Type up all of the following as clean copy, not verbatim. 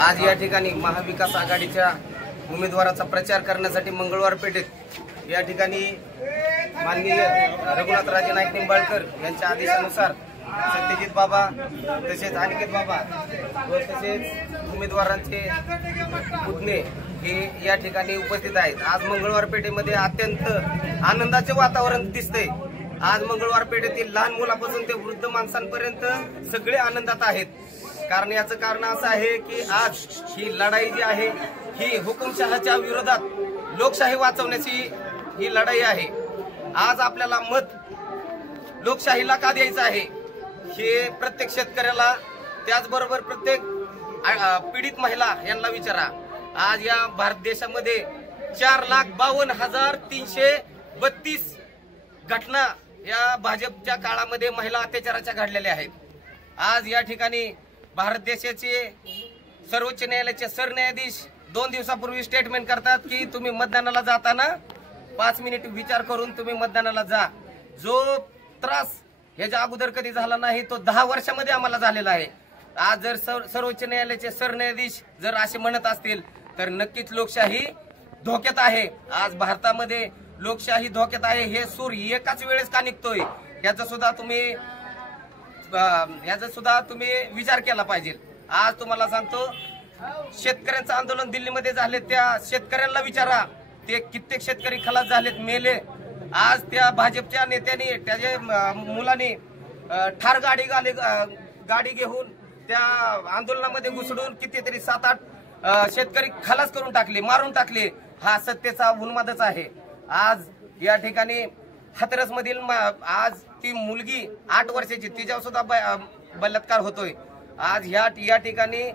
आज या ठिकाणी महाविकास आघाडीच्या उमेदवाराचा प्रचार करण्यासाठी मंगळवार पेठेत या ठिकाणी माननीय रघुनाथराजे नाईक निंबाळकर यांच्या आदेशानुसार सत्यजित बाबा तसेच अनिकेत बाबा व तसेच उमेदवारांचे पुतणे हे या ठिकाणी उपस्थित आहेत। आज मंगळवार पेठेमध्ये अत्यंत आनंदाचे वातावरण दिसतंय। आज मंगळवार पेठेतील लहान मुलापासून ते वृद्ध माणसांपर्यंत सगळे आनंदात आहेत। कारण याचं कारण असं आहे की आज ही लढाई जी आहे ही हुकुमशहाच्या विरोधात लोकशाही वाचवण्याची ही लढाई आहे। आज आपल्याला मत लोकशाहीला का द्यायचं आहे हे प्रत्येक शेतकऱ्याला त्याचबरोबर प्रत्येक पीडित महिला यांना विचारा। आज या भारत देशामध्ये 4,52,332 घटना या भाजपच्या काळामध्ये महिला अत्याचाराच्या घडलेल्या आहेत। आज या ठिकाणी भारत देशाचे सर्वोच्च न्यायालयाचे सरन्यायाधीश 2 दिवसापूर्वी स्टेटमेंट करतात की तुम्ही मतदानाला जाताना 5 मिनिट विचार करून तुम्ही मतदानाला जा। जो त्रास ह्याच्या अगोदर कधी झाला नाही तो 10 वर्षामध्ये आम्हाला झालेला आहे। आज जर सर्वोच्च न्यायालयाचे सरन्यायाधीश जर असे म्हणत असतील तर नक्कीच लोकशाही धोक्यात आहे। आज भारतामध्ये लोकशाही धोक्यात आहे हे सूर एकाच वेळेस का निघतोय याचा सुद्धा तुम्ही विचार केला पाहिजे। आज तुम्हाला सांगतो शेतकऱ्यांचं आंदोलन दिल्लीमध्ये झाले त्या शेतकऱ्यांना विचारा, ते कित्येक शेतकरी खलास झालेत, मेले। आज त्या भाजपच्या नेत्यांनी त्याच्या मुलांनी ठार गाडी घेऊन त्या आंदोलनामध्ये घुसडून कितीतरी 7-8 शेतकरी खलास करून टाकले, मारून टाकले। हा सत्तेचा उन्मादच आहे। आज या ठिकाणी हाथरस मधील आज ती मुलगी 8 वर्षाची तिच्यावर सुद्धा बलात्कार होतोय। आज या ठिकाणी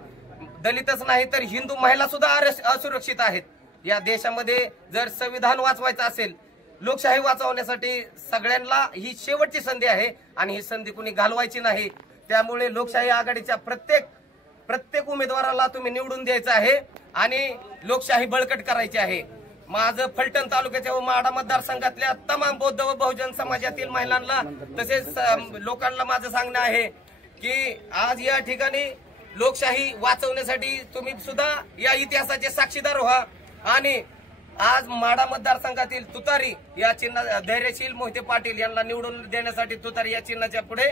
दलितच नाही तर हिंदू महिला सुद्धा असुरक्षित आहेत। या देशामध्ये जर संविधान वाचवायचं असेल, लोकशाही वाचवण्यासाठी सगळ्यांना ही शेवटची संधी आहे आणि ही संधी कुणी घालवायची नाही। त्यामुळे लोकशाही आघाडीच्या प्रत्येक उमेदवाराला तुम्ही निवडून द्यायचं आहे आणि लोकशाही बळकट करायची आहे। माझं फलटण तालुक्याच्या व माढा मतदारसंघातल्या तमाम बौद्ध व बहुजन समाजातील महिलांना तसेच लोकांना माझं सांगणं आहे की आज या ठिकाणी लोकशाही वाचवण्यासाठी तुम्ही सुद्धा या इतिहासाचे साक्षीदार व्हा आणि आज माढा मतदारसंघातील तुतारी या चिन्ह धैर्यशील मोहिते पाटील यांना निवडून देण्यासाठी तुतारी या चिन्हाच्या पुढे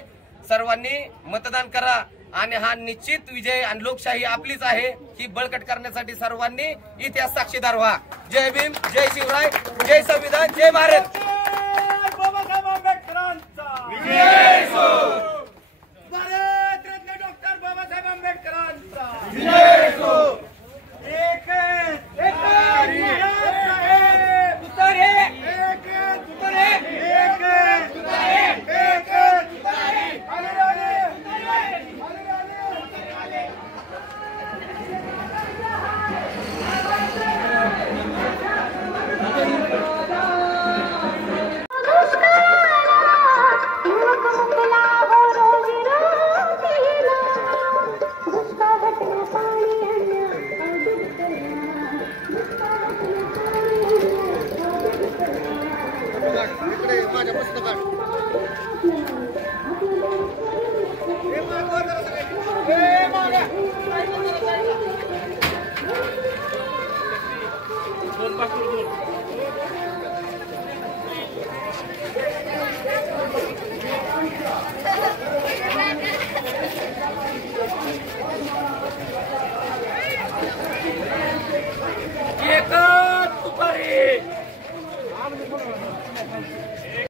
सर्वांनी मतदान करा आणि हा निश्चित विजय आणि लोकशाही आपलीच आहे ही बळकट करण्यासाठी सर्वांनी इतिहास साक्षीदार व्हा। जय भीम, जय शिवराय, जय संविधान, जय भारत। बाबासाहेब आंबेडकरांचा विजय हो। भारत रत्न डॉक्टर बाबासाहेब आंबेडकरांचा विजय हो। एक